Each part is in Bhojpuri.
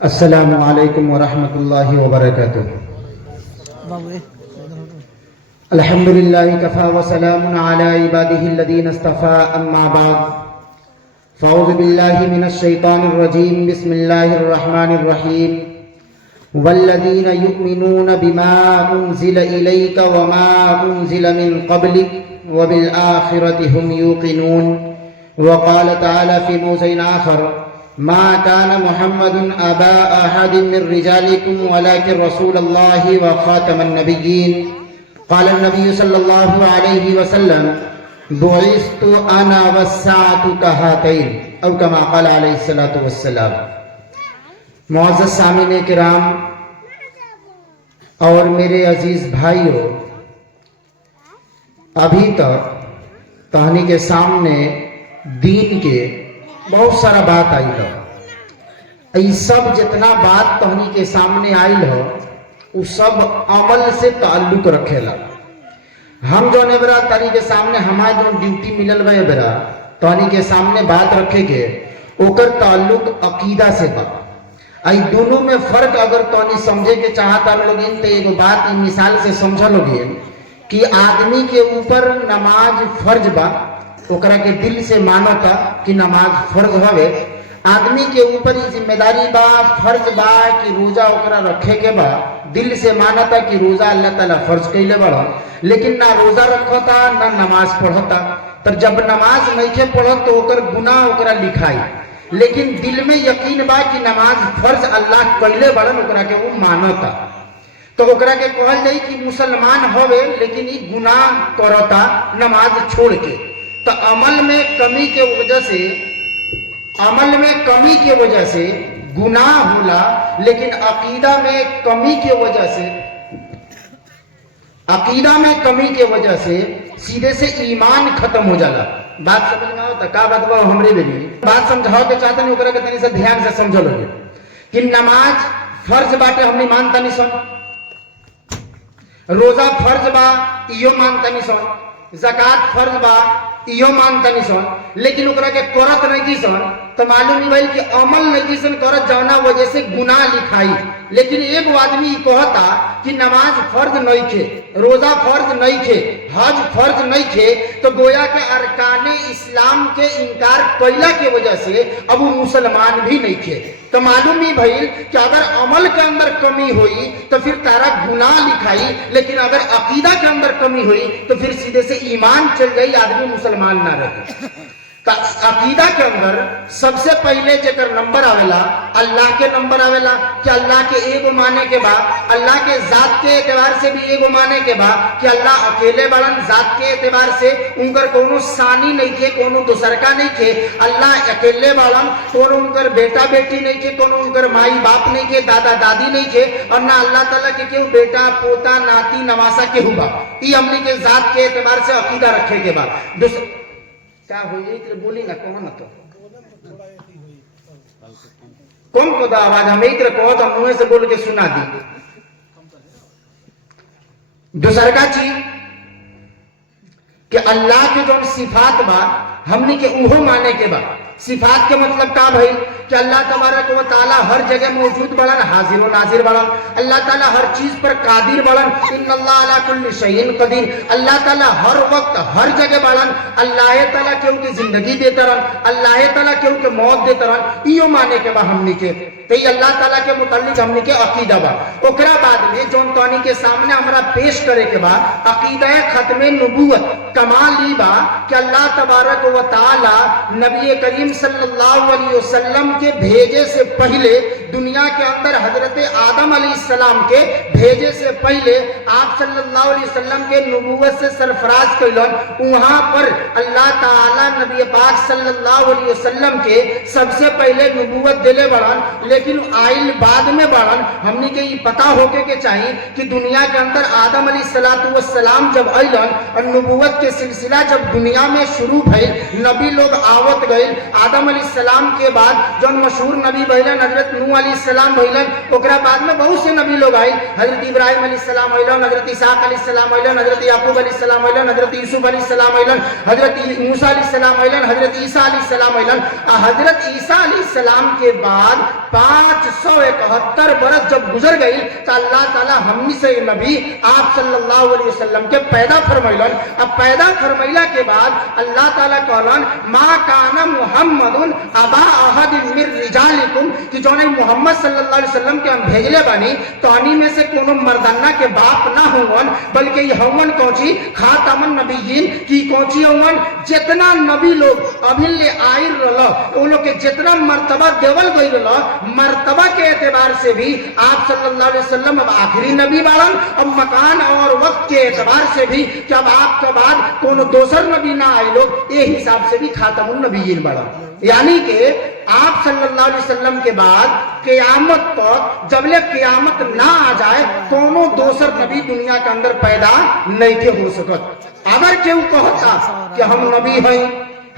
अस्सलामु अलैकुम वरहमतुल्लाहि वबरकातुहू। अल्हम्दुलिल्लाहि कफ़ा व सलामुन अला इबादिहिल्लज़ीना इस्तफ़ा अम्मा बाद। फ़अऊज़ु बिल्लाहि मिनश शैतानिर रजीम। बिस्मिल्लाहिर रहमानिर रहीम। वल्लज़ीना युमिनूना बिमा उन्ज़िला इलैका व मा उन्ज़िला मिन क़ब्लिक व बिल आखिरति हुम यूक़िनून। व क़ाल तआला फ़ी मौज़िइन आख़र मा कान मुहम्मदुन अबा अहदिन मिन रिजालिकुम वलाकिन रसूलल्लाहि व ख़ातमन नबिय्यीन। क़ाल नबी सल्लल्लाहु अलैहि वसल्लम बुइस्तु अना वस्साअतु कहातैन औ कमा क़ाल अलैहि सल्लतु वस्सलाम। मुअज़्ज़ज़ सामिने किराम और मेरे अजीज भाइयों, अभी तक तहनी के सामने दीन के बहुत सारा बात आई है। ये सब जितना बात तहनी के सामने आई है वो सब अमल से ताल्लुक रखेला। हम जो ने बरा तहनी के सामने हमारे जो ड्यूटी मिलल बे बरा तहनी के सामने बात रखे के ओकर ताल्लुक अकीदा से बा। आई दोनों में फर्क अगर तहनी समझे के चाहता लोगिन तो एगो बात इ मिसाल से समझ लोगिन कि आदमी के ऊपर नमाज फर्ज बा, ओकरा के दिल से मानता कि नमाज फर्ज हवे। आदमी के ऊपर ही जिम्मेदारी बा, फर्ज बा कि रोजा ओकरा रखे के बा, दिल से मानता कि रोजा अल्लाह ताला फर्ज कइले बड़ा, लेकिन ना रोजा रखता ना नमाज पढ़ता। पर जब नमाज नइखे पढ़त तो ओकर गुनाह ओकरा लिखाई, लेकिन दिल में यकीन बा कि नमाज फर्ज अल्लाह कइले बड़न, ओकरा के वो मानता। तो ओकरा के कहल जाई कि मुसलमान हवे लेकिन ई गुनाह करता नमाज छोड़ के। तो अमल में कमी के वजह से गुनाह होला, लेकिन अकीदा में कमी के वजह से सीधे से ईमान खत्म हो जाला। बात समझ में आवता का बात बा हमरे बेली बात समझाओ के चाहते नहीं, ओकरा के तनी से ध्यान से समझ लोगे कि नमाज फर्ज बाटे हमनी मानता नहीं सन, रोजा फर्ज बा इयो मानता नहीं सन, ज़कात फर्ज बा इहो मानता नहीं सन, लेकिन ओकरा के करत नहीं सन। तो मालूम नहीं भइल कि अमल नहीं सन करत जौना वजह से गुनाह लिखाई। लेकिन एगो आदमी कहता कि नमाज फर्ज नहीं खे, रोजा फर्ज नहीं खे, हज फर्ज नहीं खे, तो गोया के अरकाने इस्लाम के इनकार कैला के वजह से अब वो मुसलमान भी नहीं खे। तो मालूम नहीं भइल कि अगर अमल के अंदर कमी हुई तो फिर तारा गुनाह लिखाई, लेकिन अगर अकीदा के अंदर कमी हुई तो फिर सीधे से ईमान चल गई, आदमी मुसलमान ना रहे। अकीदा के अंदर सबसे पहले जेकर नंबर आवेला अल्लाह के नंबर आवेला कि अल्लाह के एगो माने के बाद, अल्लाह के जात के एतबार से भी एगो माने के बाद कि अल्लाह अकेले बड़न, जात के एतबार से उनकर कोनो सानी नहीं के, कोनो दूसरका नहीं के, अल्लाह अकेले बड़न, कोनो उनकर बेटा बेटी नहीं के, कोनो उनकर माई बाप नहीं के, दादा दादी नहीं के, और ना अल्लाह ताला के केहू बेटा पोता नाती नवासा केहू बा। ई हमनी के जात के एतबार से अकीदा रखे के बाद क्या हो बोली ना कौन तो कौन को आवाज हम एक कहो तो मुंह से बोल के सुना दी। दूसर का चीज कि अल्लाह के जो सिफात बा हमने के उहो माने के बा। सिफात के मतलब का भाई कि अल्लाह तबारक व तआला हर जगह मौजूद बड़न, हाजिर व नाजिर बड़न, अल्लाह ताला हर चीज पर कादिर बड़न, इन्नल्लाह अला कुल्ली शैइन कदीर, अल्लाह ताला हर वक्त हर जगह बड़न, अल्लाह ताला केहू के जिंदगी देता रहन, अल्लाह ताला केहू के मौत देता रहन, इहो माने के बा हमनी के। तो अल्लाह ताला के मुताल्लिक हमनी के अकीदा बा। ओकरा बाद में जोन तोनी के सामने हमरा पेश करे के बा अकीदा खत्मे नबूवत कमाल ई बा कि अल्लाह तबारक व तआला नबी करीम सल्लल्लाहु अलैहि वसल्लम के भेजे से पहले दुनिया के अंदर हजरत आदम अलैहिस्सलाम के भेजे से पहले आप सल्लल्लाहु अलैहि वसल्लम के नबूवत से सरफराज कैलन। वहां पर अल्लाह ताला नबी पाक सल्लल्लाहु अलैहि वसल्लम के सबसे पहले नबूवत दिले बड़न, लेकिन आइल बाद में बड़न। हमनी के ये पता होके के चाहिए कि दुनिया के अंदर आदम अलैहिस्सलाम जब अइलन और नबूवत के सिलसिला जब दुनिया में शुरू भइल, नबी लोग आवत गए। आदम अलैहिस्सलाम के बाद जो मशहूर नबी बहलन हजरत नूह अलैहिस्सलाम भइलन, ओकरा बाद में बहुत से नबी लोग आए। हजरत इब्राहिम अलैहिस्सलाम आइलन, हजरत इसहाक अलैहिस्सलाम आइलन, हजरत याकूब अलैहिस्सलाम आइलन, हजरत यूसुफ अलैहिस्सलाम आइलन, हजरत मूसा अलैहिस्सलाम आइलन, हजरत ईसा अलैहिस्सलाम आइलन। हजरत ईसा अलैहिस्सलाम के बाद 571 बरस जब गुजर गई तो अल्लाह ताला हमनी से नबी आप सल्लल्लाहु अलैहि वसल्लम के पैदा फरमाइलन। अब पैदा फरमाइला के बाद अल्लाह ताला कहलन मा काना मुहम्मदुन अबा अहदिन मिर रिजालिकुम, कि जो नहीं मोहम्मद सल्लल्लाहु अलैहि वसल्लम के हम भेजले बानी तो अनी में से कोनो मर्दाना के बाप ना होवन, बल्कि ये हवन कौची खातमन नबीयीन की कौची हवन जितना नबी लोग अभी ले आइल रहल वो लोग के जितना मर्तबा देवल गई रहल, मर्तबा के एतबार से भी आप सल्लल्लाहु अलैहि वसल्लम अब आखिरी नबी बाड़न। अब मकान और वक्त के एतबार से भी जब आपके बाद कोनो दोसर नबी ना आए लोग, ये हिसाब से भी खातमुन नबीयीन बाड़न। यानी कि आप सल्लल्लाहु अलैहि वसल्लम के बाद क़यामत तक जबले क़यामत ना आ जाए कोनो दोसर नबी दुनिया के अंदर पैदा नहीं के हो सकत। अगर केहू कहता कि हम नबी हैं,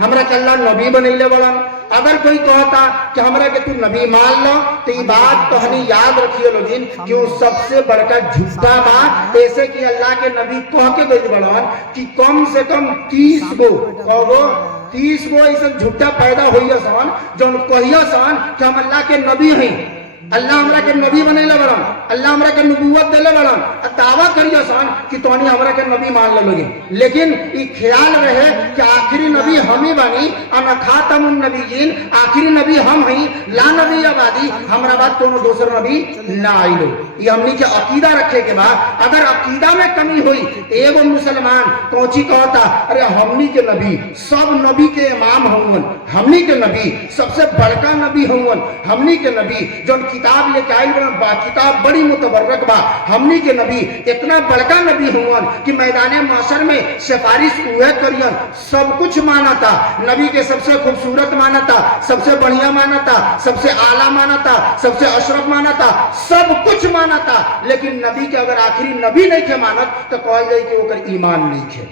हमरा के अल्लाह नबी बनैले बड़न, अगर कोई कहता कि हमरा के तू नबी मान लो, तो ये बात तो हमें याद रखिए लोगिन कि वो सबसे बड़का झूठा बा। ऐसे कि अल्लाह के नबी कह के गई बड़न कि कम से कम 30 गो ऐसा झूठा पैदा होइए सन जो कहिए सन कि हम अल्लाह के नबी हैं, अल्लाह हमरा के नबी बनैले बड़न, अल्लाह हमरा के नबूवत देले बड़न, दावा करिए सन कि तोनी हमरा के नबी मान ले लोगी। लेकिन ये ख्याल रहे कि आखिरी नबी हम ही बानी, अना खातमुन नबीयीन, आखिरी नबी हम ही, ला नबी आबादी, हमरा बाद कोनो दोसर नबी ना आइलो। ये हमनी के अकीदा रखे के बाद अगर अकीदा में कमी हुई, एगो मुसलमान कौची कहता अरे हमनी के नबी सब नबी के इमाम होवन, हमनी के नबी सबसे बड़का नबी होवन, हमनी के नबी जो किताब लेके आइल बा किताब बड़ी मुतबर्रक बा, हमनी के नबी इतना बड़का नबी हुवन कि मैदाने महशर में सिफारिश हुए करियन, सब कुछ माना था, नबी के सबसे खूबसूरत माना था, सबसे बढ़िया माना था, सबसे आला माना था, सबसे अशरफ माना था, सब कुछ माना था। लेकिन नबी के अगर आखिरी नबी नहीं के मानत तो कहल जाए कि ओकर ईमान नहीं थे,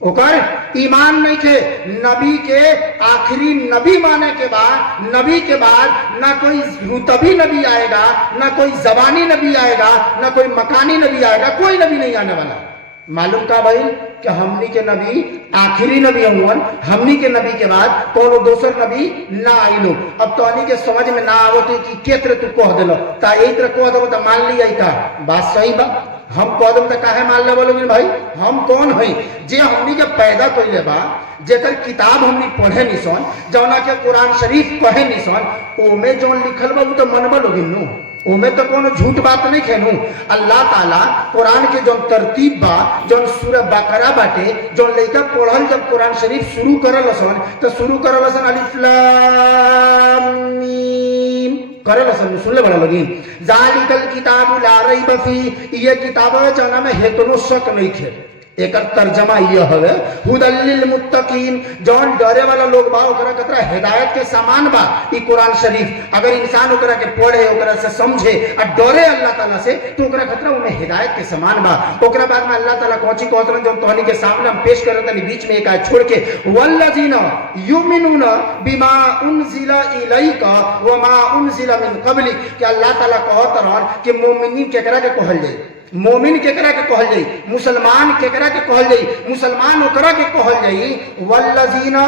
ओकर ईमान नहीं थे। नबी के आखिरी नबी माने के बाद, नबी के बाद ना कोई रुतबी नबी आएगा, ना कोई जबानी नबी आएगा, ना कोई मकानी नबी आएगा, कोई नबी नहीं आने वाला। मालूम का भाई कि हमनी के नबी आखिरी नबी हुवन, हमनी के नबी के बाद कोनो दोसर नबी ना आइलो। अब तो अनी के समझ में ना आवत कि केत्र तू कह देलो ता एक तरह कह देबो त मान लिया का बात सही बा, हम कह देबो त काहे मान ले बोलोगे भाई, हम कौन हई जे हमनी के पैदा कइले बा, जेकर किताब हमनी पढ़े निसन, जौना के कुरान शरीफ कहे निसन, ओमे जोन लिखल बा उ त मनबा लोगिन नु, ओमे तो कोनो झूठ बात नहीं खेनू। अल्लाह ताला कुरान के जो तरतीब बा, जो सूरह बकरा बाटे, जो लइका पढ़ल जब कुरान शरीफ शुरू करल सन तो शुरू करल सन अलिफ लाम मीम करल सन, सुनले बड़ा लोगिन जालिकल किताबु ला रैब फी, ये किताब है जना में हेतनो शक नहीं खे। एक तर्जमा यह है हुदल्लिल मुत्तकीन, जौन डरे वाला लोग बा ओकरा कतरा हिदायत के सामान बा। ई कुरान शरीफ अगर इंसान ओकरा के पढ़े, ओकरा से समझे और डरे अल्लाह ताला से तो ओकरा कतरा उमे हिदायत के सामान बा। ओकरा बाद में अल्लाह ताला कौची कहत जो तोहनी के सामने हम पेश करत तनी बीच में एक आयत छोड़ के, वल्लजीना युमिनूना बिमा उनजिला इलैका व मा उनजिला मिन क़ब्लिक, कि अल्लाह ताला कहत रहन कि मोमिनीन केकरा के कहल जाए, मोमिन केकरा के कहल जाई, मुसलमान केकरा के कहल जाई, मुसलमान ओकरा के कहल जाई वल्लजीना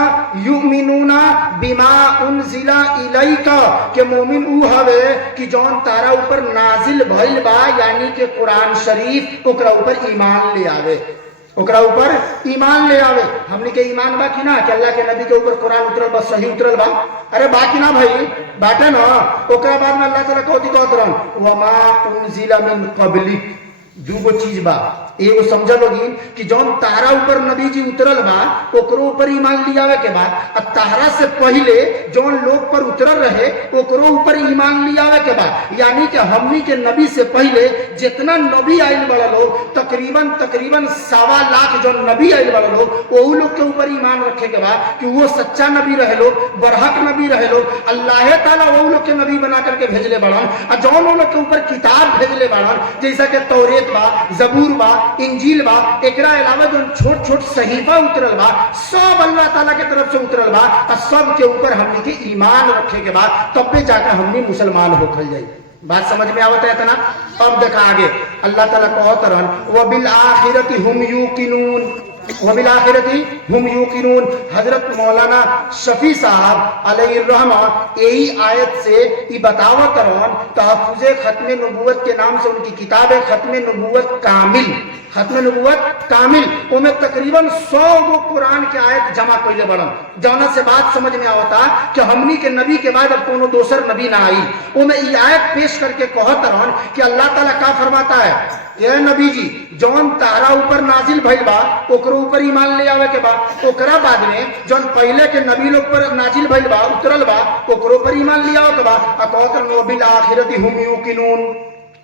युमिनूना बिमा उनजिला इलैका, के मोमिन उ हवे कि जौन तारा ऊपर नाजिल भइल बा, यानी कि कुरान शरीफ ओकरा ऊपर ईमान ले आवे, ओकरा ऊपर ईमान ले आवे। हमने के ईमान बा कि ना कि अल्लाह के नबी के ऊपर कुरान उतरल बा, सही उतरल बा, अरे बाकी ना भाई बाटे ना। ओकरा बाद में अल्लाह ताला कौती कहत रहन वमा उनजिला मिन क़ब्लिक, दूगो चीज बा, एगो समझ लोगिन कि जौन तारा ऊपर नबी जी उतरल बा ओकरो ऊपर ईमान लियावे के बा, और तारा से पहले जौन लोग पर उतरल रहे ओकरो ऊपर ईमान लियावे के बा। यानी कि हमनी के नबी से पहले जितना नबी आइल वाला लोग तकरीबन 1.25 लाख जो नबी आइल वाला लोग, वही लोग के ऊपर ईमान रखे के बा कि वो सच्चा नबी रहे लोग, बरहक नबी रहे लोग, अल्लाह ताला वो लोग के नबी बना करके भेजले बाड़न, और जौन वो लोग के ऊपर किताब भेजले बाड़न, जैसा कि तौरेत तौरेत बा, जबूर बा, इंजील बा, एकरा अलावा जो छोट छोट सहीफा उतरल बा सब अल्लाह ताला के तरफ से उतरल बा। सब के ऊपर हमनी के ईमान रखे के बाद तब पे जाकर हमनी मुसलमान होखल जाई। बात समझ में आवत है इतना? अब देखा आगे अल्लाह ताला कहत रहन व बिल आखिरति हुम यूकिनून, व बिल आखिरति हुम यूकिनून। हजरत मौलाना शफी साहब अलैहिर्रहमा यही आयत से ये बतावत रहन तहफ्फुज़े खत्म नबूवत के नाम से उनकी किताब है खत्म नबूवत कामिल, खत्म नबूवत कामिल। उनमें तकरीबन 100 गो कुरान के आयत जमा कैले बड़न, जौना से बात समझ में आवता कि हमनी के नबी के बाद अब कोनो दोसर नबी ना आई। उनमें ये आयत पेश करके कहत रहन कि अल्लाह ताला का फरमाता है, ये नबी जी जौन तारा ऊपर नाजिल भइल बा ओकरो ऊपर ईमान ले आवे के बा, ओकरा बाद में जौन पहले के नबी लोग पर नाजिल भइल बा उतरल बा ओकरो पर ईमान ले आवे के बा। आ कहत रहन व बिल आखिरति हुम यूकिनून,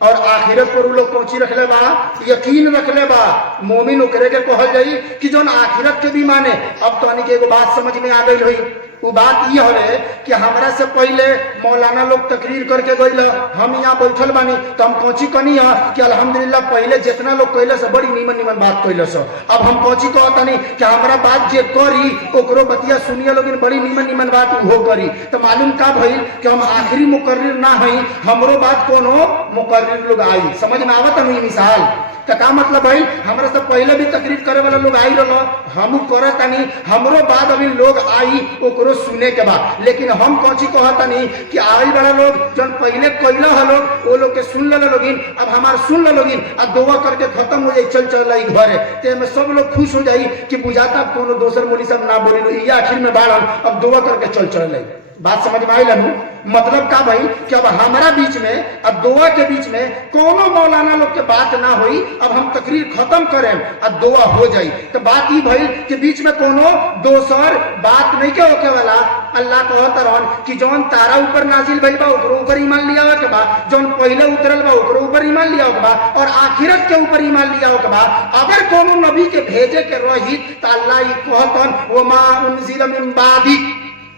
और आखिरत पर लोग पहुंची रखले बा, यकीन रखले बा। मोमिन ओकरे के कहल जाई कि जौन आखिरत के भी माने। अब तो के एगो बात समझ में आ गई होई, वो बात ये हवे कि हमरा से पहले मौलाना लोग तकरीर करके गइल, हम यहाँ बैठल बानी तो हम कौची कनी है कि अल्हम्दुलिल्लाह पहले जितना लोग कैले से बड़ी नीमन नीमन बात कैले से। अब हम कौची कहता नहीं कि हमारा बात जे करी ओकरो बतिया सुनिए लोग बड़ी नीमन नीमन बात वो करी। तो मालूम का भइल कि हम आखिरी मुकर्रिर ना हई, हमरो बात कोनो मुकर्रिर लोग आई। समझ में आवत है मिसाल? तो का मतलब भाई हमरा से पहले भी तकरीर करे वाला लोग आई रहा, हम करतानी हमरो बाद अभी लोग आई ओकरो सुने के बाद। लेकिन हम कौची कहतानी कि आई बड़ा लोग जन पहले कैला हलो वो लोग के सुन ले लोगिन, अब हमार सुन ले लोगिन आ दुआ करके खत्म हो जाई, चल चल आई घरे। ते में सब लोग खुश हो जाई कि बुझाता कोनो दोसर मौलवी सब ना बोली ये आखिर में बाड़न, अब दुआ करके चल चल आई। बात समझ में आई लनू? मतलब का भाई कि अब हमारा बीच में अब दुआ के बीच में कोनो मौलाना लोग के बात ना हुई, अब हम तकरीर खत्म करें अब दुआ हो जाई। तो बात ये भाई कि बीच में कोनो दोसर बात नहीं के होके वाला। अल्लाह कहत रहन कि जौन तारा ऊपर नाजिल भइल बा ओकरो ऊपर ईमान लिया के बा, जौन पहले उतरल बा ओकरो ऊपर ईमान लिया के बा, और आखिरत के ऊपर ईमान लिया के बा। अगर कोनो नबी के भेजे के रही तो अल्लाह ये कहतन व मा उनज़िल मिन बादी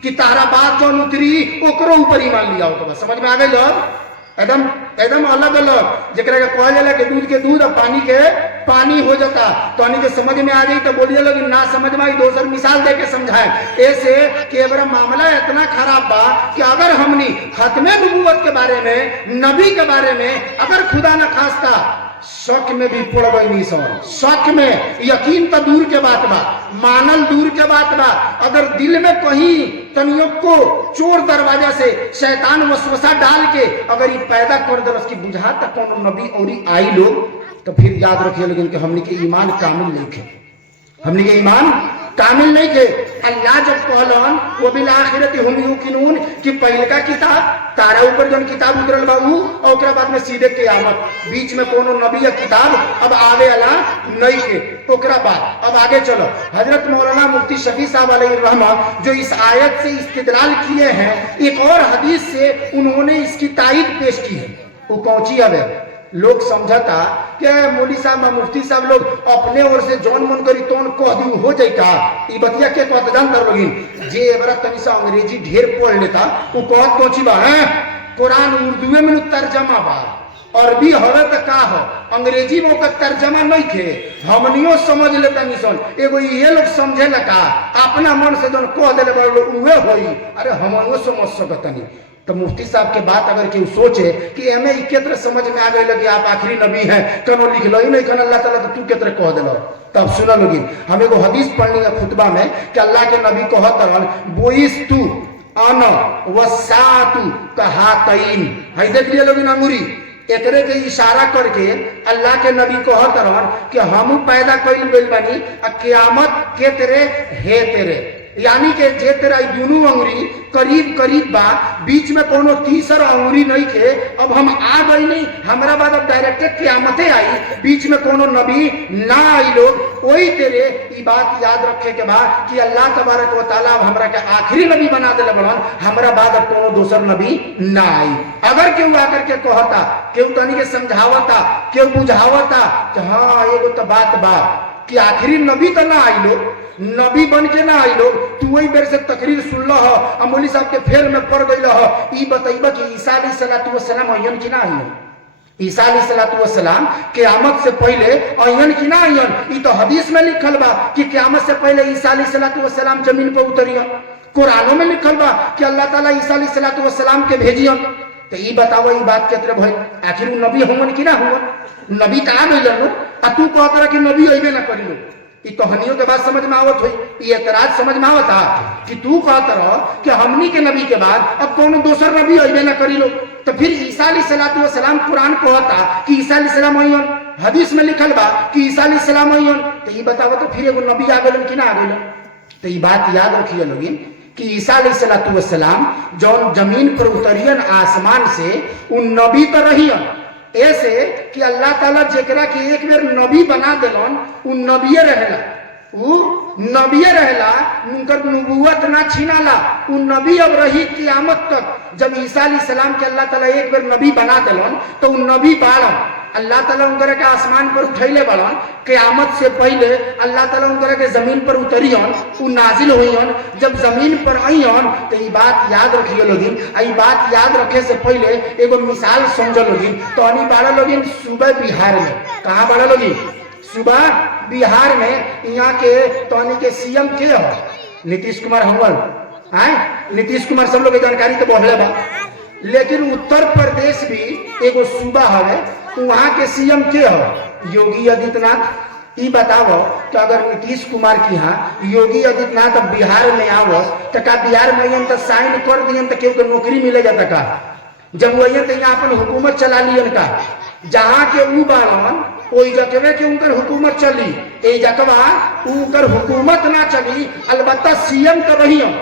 कि तारा बात जौन उतरी ओकरो ऊपर ईमान लिया होगा। समझ में आ गई लोग? एकदम एकदम अलग अलग जरा कहल जाला कि दूध के दूध और पानी के पानी हो जाता। तो अनी के समझ में आ जाई तो बोलिए लोग ना समझ में आई दोसर मिसाल दे के समझाए। ऐसे कि एबरा मामला इतना खराब बा कि अगर हमनी खत्मे नबूवत के बारे में नबी के बारे में अगर खुदा न खास्ता शक में भी पड़बई नहीं समझ, शक में यकीन तो दूर के बात बा, मानल दूर के बात बा। अगर दिल में कहीं तनियों को चोर दरवाजा से शैतान वसवसा डाल के अगर ये पैदा कर दे कि बुझा तक कौन नबी और आई लोग, तो फिर याद रखिए लेकिन कि हमने के ईमान कामिल नहीं थे, हमने के ईमान कामिल नहीं थे। अल्लाह जब कहलन वो बिल आखिरति हुम यूकिनून कि पहले का किताब तारा ऊपर जन किताब उतरल बा ऊ और ओकरा बाद में सीधे क़यामत, बीच में कोनो नबी या किताब अब आवे वाला नहीं के। ओकरा बाद अब आगे चलो हजरत मौलाना मुफ्ती शफी साहब अलैहिर्रहमा जो इस आयत से इस्तिदलाल किए हैं, एक और हदीस से उन्होंने इसकी तायीद पेश की है। वो पहुंची अब लोग समझता कि मौलवी साहब मुफ्ती साहब लोग अपने ओर से जौन मन करी तौन कह दी हो जाई का। ई बतिया के कहत जानतर लोगिन जे एबरा तनी सा अंग्रेजी ढेर पढ़ लेता वो कहत पहुंची बा हैं कुरान उर्दू में तर्जमा बा, अरबी हवे त का हो अंग्रेजी में ओकर तर्जमा नहीं थे, हमनियो समझ लेता निसन। एगो ये लोग समझे ना का अपना मन से जौन कह देले बा लोग उहे होई, अरे हमनियो समझ सकतनी। तो मुफ्ती साहब के बात अगर केहू सोचे कि एमे इकेत्र समझ में आ गई कि आप आखिरी नबी हैं, कनो लिख लो ही नहीं कन अल्लाह ताला तो तू केत्र कह दिलो। तब सुना लोगी हम एगो हदीस पढ़नी है खुतबा में कि अल्लाह के नबी कहत रहन बोइस्तु अना वसातु कहातइन, है देख लिए लोगिन अंगूरी एकरे के इशारा करके अल्लाह के नबी कहत रहन कि हम पैदा कइल गइल बानी आ क़यामत के तेरे हे तेरे, यानी कि जे तेरा दोनों अंगुरी करीब करीब बा, बीच में कोनो तीसरा अंगुरी नहीं थे। अब हम आ गई नहीं, हमारा बाद अब डायरेक्ट क़यामते आई, बीच में कोनो नबी ना आई लोग। वही तेरे ये बात याद रखे के बाद कि अल्लाह तबारक व तआला अब हमरा के आखिरी नबी बना देले बड़न, हमारा बाद अब कोनो दोसर नबी ना आई। अगर केहू आकर के कहता, केहू तनी के समझावता, केहू बुझावता कि हाँ एगो तो बात बा कि आखिरी नबी तो ना आई लोग, नबी बन के ना आई लोग, तू वही बेर से तकरीर सुन ल मौलवी साहब के फेर में पड़ गई ई बतईबा कि ईसा अलैहिस्सलाम कि ना आई, ईसा अलैहिस्सलाम क़यामत से पहले अयन कि ना अयन, ये तो हदीस में लिखल बा कि क़यामत से पहले ईसा अलैहिस्सलाम जमीन पर उतरियन। कुरानों में लिखल बा कि अल्लाह ताला ईसा अलैहिस्सलाम के भेजियन। तो ये बताओ ये बात केतरे भइल, आखिर नबी होवन कि ना होवन? नबी कहाँ गइलन लो? आ तू कहत रह कि नबी अइबे ना करिलो। ये कहानियों के बाद समझ में आवत हुई, ये एतराज समझ में आवता कि तू कहत रह कि हमनी के नबी के बाद अब कौन दोसर नबी अइबे ना करिलो। तो फिर ईसा अलैहिस्सलाम कुरान कहता कि ईसा अलैहिस्सलाम अइयन, हदीस में लिखल बा कि ईसा अलैहिस्सलाम अइयन। तो ये बताओ तो फिर एगो नबी आ गइलन कि ना आ गइलन? तो ये बात याद रखिए लोगिन कि ईसा अलैहिस्सलाम जौन जमीन पर उतरियन आसमान से, उन नबी तो रहियन। ऐसे कि अल्लाह ताला जेकरा के एक बेर नबी बना देलन, उ नबिये रहेला, उ नबिये रहेला, उनकर नबूवत ना छीनाला। उ नबी अब रही क़यामत तक। जब ईसा अलैहिस्सलाम के अल्लाह ताला एक बेर नबी बना देलन तो उ नबी बाड़न। अल्लाह ताला उनकरा के आसमान पर उठैले बाड़न। क़यामत से पहले अल्लाह ताला उनकरा के जमीन पर उतरियन, उ नाजिल हुईयन। जब जमीन पर आइयन तो ये बात याद रखिए लोगिन। ये बात याद रखे से पहले एगो मिसाल समझो लोगिन। तो अनी बाड़ा लोगिन सुबह बिहार में, कहाँ बाड़ा लोगिन? सुबह बिहार में। यहाँ के तोनी के सीएम के हो? नीतीश कुमार हवन। आए नीतीश कुमार सब लोग जानकारी तो बढ़ले बा, लेकिन उत्तर प्रदेश भी एगो सूबा हवे, वहाँ के सीएम के हो? योगी आदित्यनाथ। ये बताओ कि अगर नीतीश कुमार की यहाँ योगी आदित्यनाथ बिहार में आवो तो का बिहार में तो साइन कर दियन तो केहू के नौकरी मिले जाता का? जब वही तो यहाँ अपन हुकूमत चला लियन का? जहाँ के ऊ बालन ओई जगह के उनकर हुकूमत चली, ए जगवा उनकर हुकूमत ना चली। अलबत्ता सीएम तो रहियन।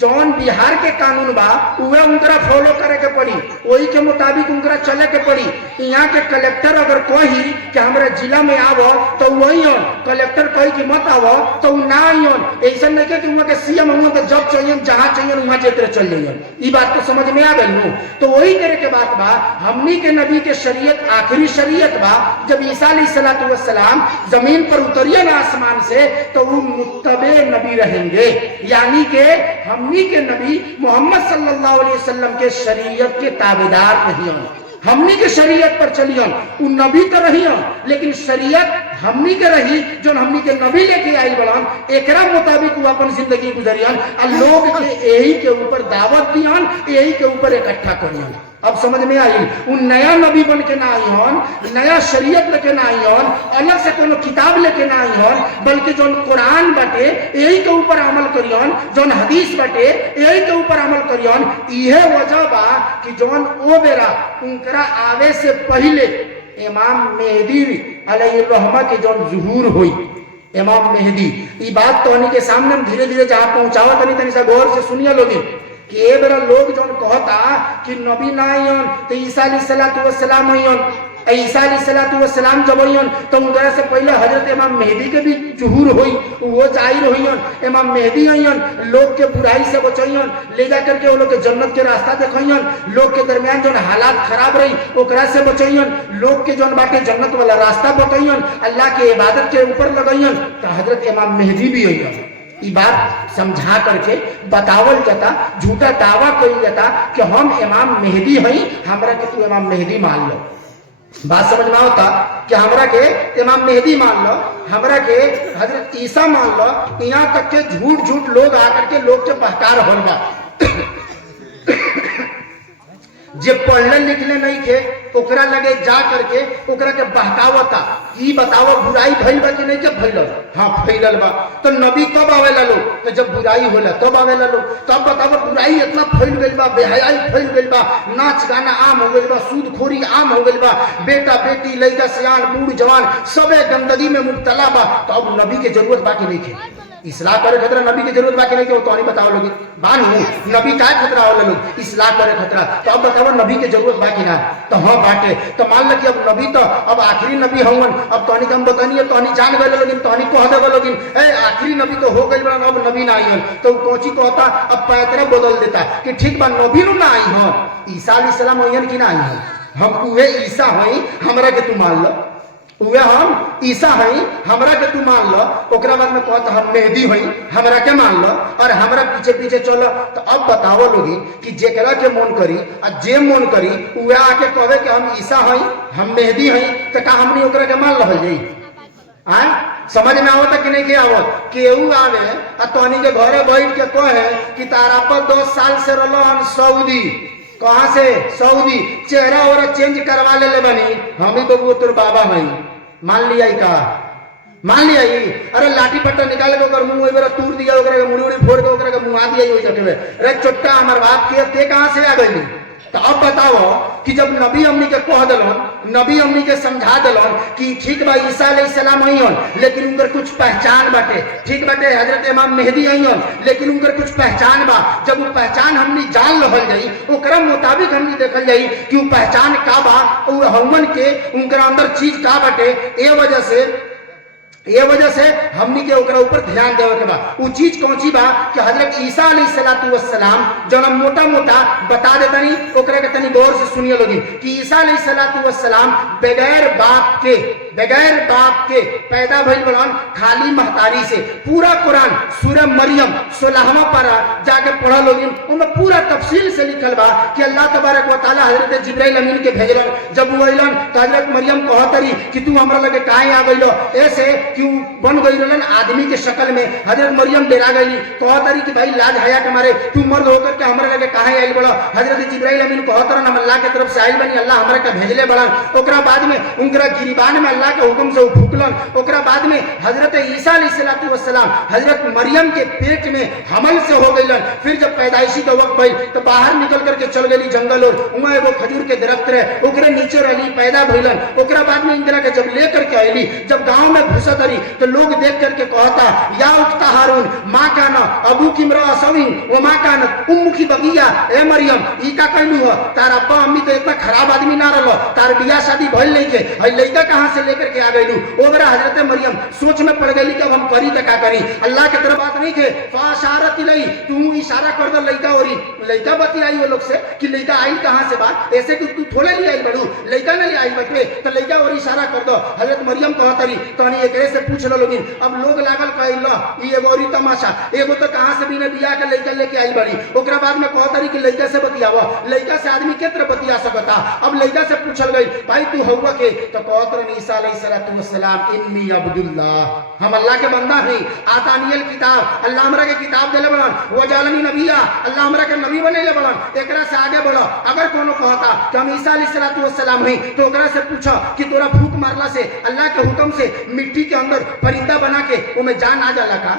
जौन बिहार के कानून बा उहे उनकरा फॉलो करे के पड़ी, वही के मुताबिक उनकरा चले के पड़ी। यहाँ के कलेक्टर अगर कही कि हमारे जिला में आवो तो वही हो, कलेक्टर कही कि मत आवो तो ना आइयन। ऐसा नहीं कि वहाँ के सीएम हुआ तो जब चाहिए जहाँ चाहिए वहाँ जेतरे चल जाइयन। ये बात तो समझ में आ गई। तो वही तरह के बात बा, हमनी के नबी के शरीयत आखिरी शरीयत बा। जब ईसा अलैहिस्सलाम जमीन पर उतरियन आसमान से तो वो मुत्तबे नबी रहेंगे, यानी के हमनी के नबी मोहम्मद सल्लल्लाहु अलैहि वसल्लम के शरीयत के ताबेदार नहीं हन। हमनी के शरीयत पर चलियन। उ नबी तो रहियन लेकिन शरीयत हमनी के रही जो हमनी के नबी लेके आई बड़न, एकरा मुताबिक वो अपन जिंदगी गुजरियन। आ लोग के यही के ऊपर दावत दियन, यही के ऊपर इकट्ठा करियन। अब समझ में आई? उ नया नबी बन के ना आई हन, नया शरीयत लेके ना आई हन, अलग से कोनो किताब लेके ना आई हन, बल्कि जो कुरान बाटे यही के ऊपर अमल करियन, जो हदीस बाटे यही के ऊपर अमल करियन। यह वजह बा कि जौन ओ बेरा उनकरा आवे से पहले इमाम मेहदी अलैहिर्रहमा के जौन ज़ुहूर हुई, इमाम मेहदी, ये बात तो के सामने धीरे धीरे जहाँ पहुँचावा तनी सा गौर से सुनिए लोगी कि ए बेरा लोग जौन कहता कि नबी ना आइयन तो ईसा अलैहिस्सलाम आइयन। ईसा अलैहिस्सलाम जब आइयन तो उनकरा से पहले हजरत इमाम मेहदी के भी ज़ुहूर हुई, वो जाहिर होइयन। इमाम मेहदी आइयन, लोग के बुराई से बचैयन, ले जा करके वो लोग के जन्नत के रास्ता देखैयन। लोग के दरमियान जौन हालात खराब रही ओकरा से बचैयन, लोग के जौन बाटे जन्नत वाला रास्ता बतैयन, अल्लाह के इबादत के ऊपर लगैयन। तो हजरत इमाम मेहदी भी आइयन। ये बात समझा करके बतावल जाता, झूठा दावा कही जाता कि हम इमाम मेहदी हई, हमरा के तू इमाम मेहदी मान लो। बात समझ में आता कि हमरा के इमाम मेहदी मान लो, हमरा के हजरत ईसा मान लो। यहाँ तक के झूठ झूठ लोग आकर के लोग के बहकार होल बा। जे पढ़ले लिखले नहीं थे ओकरा लगे जा करके ओकरा के बहकावता, ई बताओ बुराई भइल बा कि नहीं के भइल? हाँ फैलल बा। तो नबी कब आवेला लोग? तो जब बुराई होला तब आवेला लोग। तब बताओ बुराई इतना फैल गइल बा, बेहयाई फैल गइल बा, नाच गाना आम हो गइल बा, सूदखोरी आम हो गइल बा, बेटा बेटी लड़का सियान बूढ़ जवान सबे गंदगी में मुब्तला बा। तो अब नबी के जरूरत बाकी नहीं थे। इस्लाह करे खतरा नबी की जरूरत बाकी नहीं कि वो तो नहीं बताओ लोग बानू नबी का खतरा होला लोग इस्लाह करे खतरा। तो अब बताओ नबी की जरूरत बाकी ना? तो हाँ बाटे। तो मान लो कि अब नबी तो अब आखिरी नबी हवन। अब तोहनी के हम बतानिए तोहनी जान गए लोगिन, तोहनी कह देवे लोगिन ए आखिरी नबी तो हो गई बा, अब नबी ना आई हन। तो कोची कहता अब पैतरा बदल देता कि ठीक बा नबी नु ना आई हन, ईसा अलैहिस्सलाम आइयन कि ना आई हन, हम उहे ईसा हई, हमरा के तू मान लो। उहे हम ईसा हई, हमरा के तू मान लो। ओकरा बाद में कहत हम मेहदी हई, हमरा के मान लो और हमरा पीछे पीछे चलो। तो अब बताओ लोगी कि जेकरा के मन करी आ जे मन करी उहे आके कहे कि हम ईसा हई, हम मेहदी हई, तो का हमनी ओकरा के मान रहल जाई? समझ में आवता कि नहीं के आवत? केहू आवे आ तोहनी के घरे बैठ के कहे कि तारा पर 10 साल से रहलो सऊदी। कहाँ से? सऊदी। चेहरा और चेंज करवा ले बनी, हम ही बबू तोर बाबा हई, मान लिया का? मान लिया? अरे लाठी पट्टा निकाल के ओकर मुंह ओइबरा तूर दिया, ओकरा के मुड़ी उड़ी फोड़ के ओकरा के मुंह आ दिया ओइ जगह में। अरे चोट्टा हमर बाप के ते कहां से आ गइली? तो अब बताओ कि जब नबी अम्मी के कह दिलन, नबी अम्मी के समझा दिलन कि ठीक बा ईसा अलैहिस्सलाम हईन लेकिन उनकर कुछ पहचान बाटे, ठीक बाटे हजरत इमाम मेहदी हईन लेकिन उनकर कुछ पहचान बा। जब वो पहचान हमनी जान रहल जाई ओकरा मुताबिक हमनी देखल जाई कि वो पहचान का बा, और हमन के उनकर अंदर चीज का बाटे। ये वजह से हमनी के ओकरा ऊपर ध्यान देवे के बा। वो चीज कौन सी बा कि हजरत ईसा अलैहिस्सलातु वस्सलाम जौन मोटा मोटा बता देतनी, ओकरा के तनी गौर से सुनिए लोगिन कि ईसा अलैहिस्सलातु वस्सलाम बगैर बाप के पैदा भइल बड़न, खाली महतारी से। पूरा कुरान सूरह मरियम 16वां पारा जाके पढ़ लोगिन, उनमें पूरा तफसील से लिखल बा कि अल्लाह तबारक व तआला हजरत जिब्राइल अमीन के भेजलन। जब वो अइलन तो हजरत मरियम कहतरी कि तू हमरा लगे काहे आ गइलो? ऐसे कि बन गई रहलन आदमी के शक्ल में। हजरत मरियम डरा गई, कहतरी कि भाई लाज हया के मारे तू मर्द होकर के हमरा लगे काहे आइल बड़ा? हजरत जिब्राइल अमीन कहतरन हम अल्लाह के तरफ से आइल बनी, अल्लाह हमरा के भेजले बड़न। ओकरा बाद में उनकरा गिरिबान में अल्लाह के हुक्म से फूकलन। ओकरा बाद में हजरत ईसा अलैहिस्सलातु वस्सलाम हजरत मरियम के पेट में हमल से हो गइलन। फिर जब पैदाइशी का वक्त भइल तो बाहर निकल करके चल गई जंगल, और वहां एगो खजूर के दरख्त रहे, ओकरे नीचे रहली, पैदा भइलन। ओकरा बाद में इंदिरा के जब लेकर के आइली, जब गांव में घुसत रही तो लोग देख करके कहता या उख्ता हारून माँ का न अबू की मरा सवी वो माँ का न उम्मु की बगिया। ए मरियम ई का कहलू हो? तार अब्बा अम्मी तो इतना खराब आदमी ना रहो, तार बियाह शादी भइल नहीं के, हई लइका कहां से लेकर के आ गइलू? ओबरा हजरत मरियम सोच में पड़ गई कि अब हम करी तो का करी? अल्लाह के तरफ बात नहीं के फाशारत इलई, तू इशारा कर दो लइका, और लइका बतियाई वो लोग से कि लइका आई कहां से बा? ऐसे कि तू थोड़े ले आई बड़ू, लइका ना ले आई बटे, तो लइका और इशारा कर दो। हजरत मरियम कहतरी तनी एकरे से पूछ लो लोगिन। अब लोग लागल कहला ई एगो और तमाशा, एगो तो कहां से बिना बियाह के लइका लेके आई बड़ी। ओकरा बाद में कहतरी कि लइका से बतियावा, लइका से आदमी केत्र बतिया सकता? अब लइका से पूछल गई भाई तू हौवा के? तो कहतरन ईसा अलैहिस्सलातु वस्सलाम इन्नी अब्दुल्लाह, हम अल्लाह के बंदा हई। आतानियल किताब, अल्लाह हमरा के किताब देले बड़न, वजालनी नबिया, अल्लाह हमरा के नबी बनैले बड़न। एकरा से आगे बढ़ो, अगर कोनो कहता कि हम ईसा अलैहिस्सलातु वस्सलाम हई तो ओकरा से पूछो कि तोरा फूंक मारला से अल्लाह के हुक्म से मिट्टी के अंदर परिंदा बना के उमे जान आ जाला का?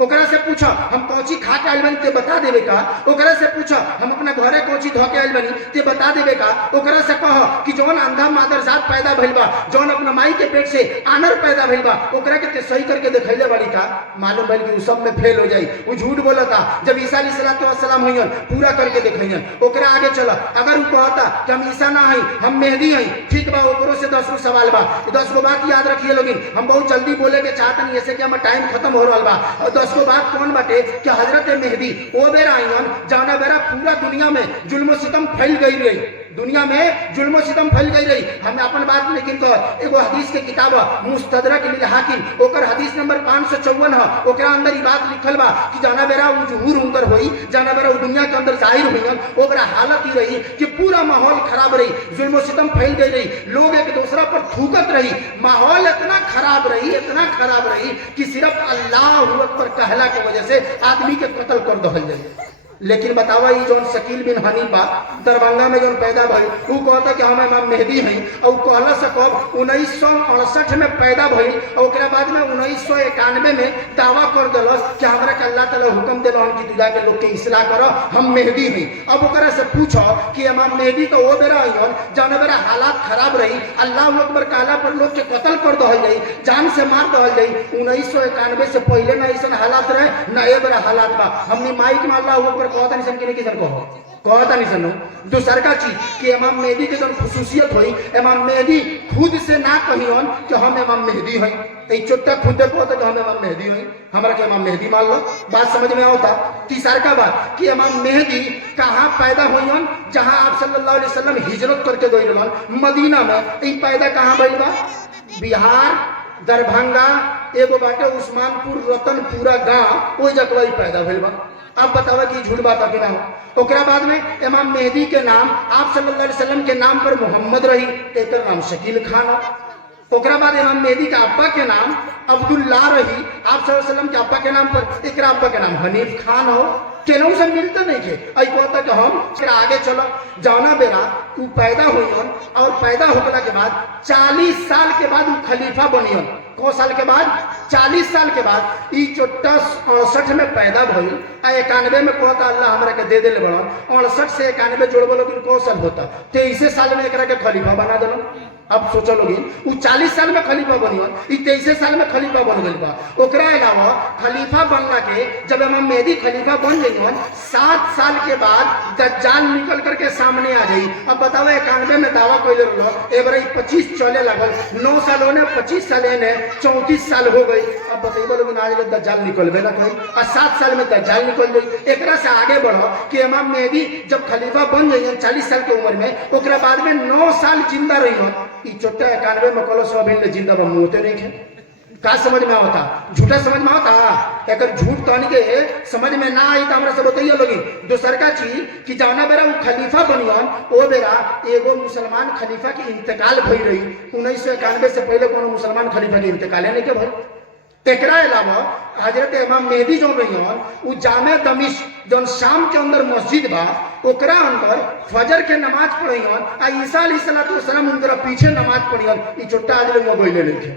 ओकरा से पूछो हम कौची खा के आइल बनी ते बता देवे का? ओकरा से पूछो हम अपना घरे कौची धो के आइल बनी ते बता देवे का? ओकरा से कहो कि जौन अंधा मादरजात पैदा भइल बा, जौन अपना माई के पेट से आनर पैदा भइल बा, ओकरा के ते सही करके दिखैले बाड़ी का? मालूम भइल कि उ सब में फेल हो जाई, उ झूठ बोलता। जब ईसा अलैहिस्सलातु वस्सलाम हइयन पूरा करके दिखैयन। ओकरा आगे चलो, अगर उ कहता कि हम ईसा ना हई हम मेहदी हई, ठीक बा, ओकरो से 10 गो सवाल बा। 10 गो बात याद रखिए लोगिन, हम बहुत जल्दी बोले के चाहतनी ऐसे कि हमर टाइम खत्म हो रहल बा। 10 गो बात कौन बाटे कि हजरत मेहदी ओ बेरा आइयन जाना बेरा पूरा दुनिया में जुल्म सितम फैल गई रही, दुनिया में जुल्म सितम फैल गई रही। हम अपन बात लेकिन तो एगो हदीस के किताब मुस्तदरक लिल हाकिम, ओकर हदीस नंबर 554 है। ओकरा अंदर ई बात लिखल बा कि जाना बेरा उ जुहूर उनकर होई, जाना बेरा उ दुनिया के अंदर जाहिर होइयन, ओकरा हालत ही रही कि पूरा माहौल खराब रही, जुल्म सितम फैल गई रही, लोग एक दूसरा पर थूकत रही, माहौल इतना खराब रही, इतना खराब रही कि सिर्फ अल्लाह पर कहला के वजह से आदमी के कत्ल कर दहल जाए। लेकिन बतावा ये जौन शकील बिन हनीफा दरभंगा में जौन पैदा भइल, उ कहता कि हम इमाम मेहदी हई, और कहला से कब 1968 में पैदा भइल, और ओकरा बाद में 1991 में दावा कर देलस कि हमरा के अल्लाह ताला हुक्म देलन कि तू जाके लोग के इस्लाह कर, हम मेहदी हई। अब ओकरा से पूछो कि इमाम मेहदी तो वो बेरा हईन जौन बेरा हालात खराब रही, अल्लाह अकबर कहला पर लोग के कत्ल कर दहल जाई, जान से मार दहल जाई। 1991 से पहले ना ऐसा हालात रहे ना ए बेरा हालात बा। हमनी माइक में अल्लाह ऊपर कहता नहीं सन कि नहीं किसन कहता नहीं सनो। दूसर का चीज कि इमाम मेहदी के जो खुसूसियत हुई, इमाम मेहदी खुद से ना कहियन कि हम इमाम मेहदी हई, ए चोट्टा खुद कहता कि हम इमाम मेहदी हई, हमरा के इमाम मेहदी मान लो, बात समझ में आवता। तीसर का बात कि इमाम मेहदी कहाँ पैदा हुईन? जहां आप सल्लल्लाहु अलैहि वसल्लम हिजरत करके गइलन मदीना में, ई पैदा कहाँ भइल बा? बिहार दरभंगा एगो बाटे उस्मानपुर रतनपुरा गांव ओइ जगह पैदा भइल बा। अब बतावा कि झूठ बात कि ना हो। ओकरा बाद में इमाम मेहदी के नाम आप सल्लल्लाहु अलैहि वसल्लम के नाम पर मोहम्मद रही, एकर नाम शकील खान हो। ओकरा बाद इमाम मेहदी के अब्बा के नाम अब्दुल्ला रही, आप सल्लल्लाहु अलैहि वसल्लम के अब्बा के नाम पर एकरा अब्बा के नाम हनीफ खान हो। केनहू से मिलते नहीं थे। आई कहता कि हम आगे चलो जाना बेरा उ पैदा हुई और पैदा होने के बाद 40 साल के बाद उ खलीफा बनियन। को साल के बाद? 40 साल के बाद। ई चोट्टा 68 में पैदा भइल आ 91 में कहता अल्लाह हमरा के दे देले बड़न। 68 से 91 जोड़बो लोगिन को साल होता? 23 साल में एकरा के खलीफा बना देलन। अब सोचो लोगिन उ 40 साल में खलीफा बनियन, ई 23 साल में खलीफा बन गइल बा। ओकरा अलावा खलीफा बनला के जब इमाम मेहदी खलीफा बन गइलन 7 साल के बाद दज्जाल निकल करके सामने आ जाई। अब बताओ 91 में दावा कइले रहलो, एबारे 25 चले लागल, 9 साल होने 25 साल ने 34 साल हो गई। अब बताइए लोगिन आज ले दज्जाल निकलबे ना कहीं और 7 साल में दज्जाल निकल गई। एकरा से आगे बढ़ो कि इमाम मेहदी जब खलीफा बन गइलन 40 साल के उम्र में, ओकरा बाद में 9 साल जिंदा रहियन। ई चोट्टा 91 में कलो सब इन जिंदा बा मुते नहीं खे। का समझ में आवता? झूठा समझ में आवता? एकर झूठ तनी के समझ में ना आई तो हमरा से बताइए लोगी। दूसर का चीज कि जाना बेरा वो खलीफा बनियन, ओ बेरा एगो मुसलमान खलीफा के इंतकाल भई रही। 1991 से पहले कोनो मुसलमान खलीफा के इंतकाल नहीं के भई। एकरा अलावा हजरत इमाम मेहदी जो रहियन उ जामे दमिश्क जौन शाम के अंदर मस्जिद बा ओकरा अंदर फजर के नमाज पढ़ियन आ ईसा अलैहिस्सलाम उनकरा पीछे नमाज पढ़ियन। ई छोटा आज लोग गइले नहीं थे।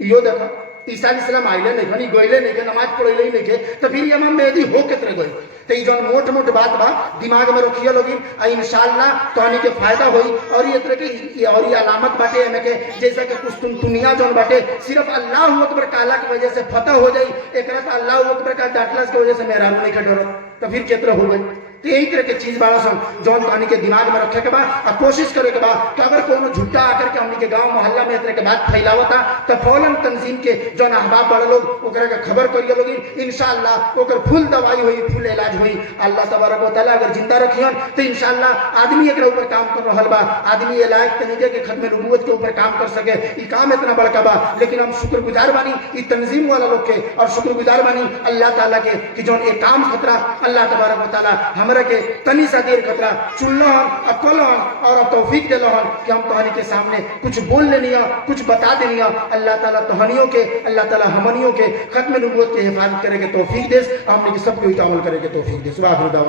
इहो देखो ईसा अलैहिस्सलाम आइले नहीं खनी गइले नहीं के नमाज पढ़िले ही नहीं के तो फिर इमाम मेहदी हो कितने गई। तो ई जौन मोट मोट बात बा दिमाग में रखिए लोगिन आ इंशाअल्लाह तोहनी के फायदा होई। और ये तरह के और ये अलामत बाटे एमे के जैसे कि कुछ दुनिया जौन बाटे सिर्फ अल्लाह अकबर कहला की वजह से फतह हो जाई। एकरा तो अल्लाह अकबर का डांटला की वजह से मेहरारू नहीं कटोरो तो फिर कितना हो गई। तो यही तरह के चीज बाड़ा सन जौन तोहनी के दिमाग में रखे के बा और कोशिश करे के बा कि अगर कोनो झूठा आकर के हमनी के गांव मोहल्ला में तरह के बात फैलावता तो फौरन तंजीम के जौन अहबाब बड़े लोग ओकरा के खबर करिए लोग। इंशाअल्लाह ओकर फुल दवाई हुई, फुल इलाज हुई। अल्लाह तबारक व तआला अगर जिंदा रखियन तो इंशाअल्लाह आदमी एकरा ऊपर काम कर रहल बा। आदमी ये लायक तनिके के खत्म नबूवत के ऊपर काम कर सके। ई काम इतना बड़का बा लेकिन हम शुक्रगुजार बानी ई तंजीम वाला लोग के और शुक्रगुजार बानी अल्लाह ताला के कि जौन एक काम खतरा अल्लाह तबारक व तआला हमरा के तनी सा देर खतरा चुनलहन अकलहन और अब तौफीक दिलहन कि हम तोहनी के सामने कुछ बोल लेनिया, कुछ बता देनिया। अल्लाह ताला तोहनियों के, अल्लाह ताला हमनियों के खत्म नबूवत के हिफाजत करे के तौफीक दे, हमने के सब कोई अमल करे के तौफीक दे। सुभान अल्लाह।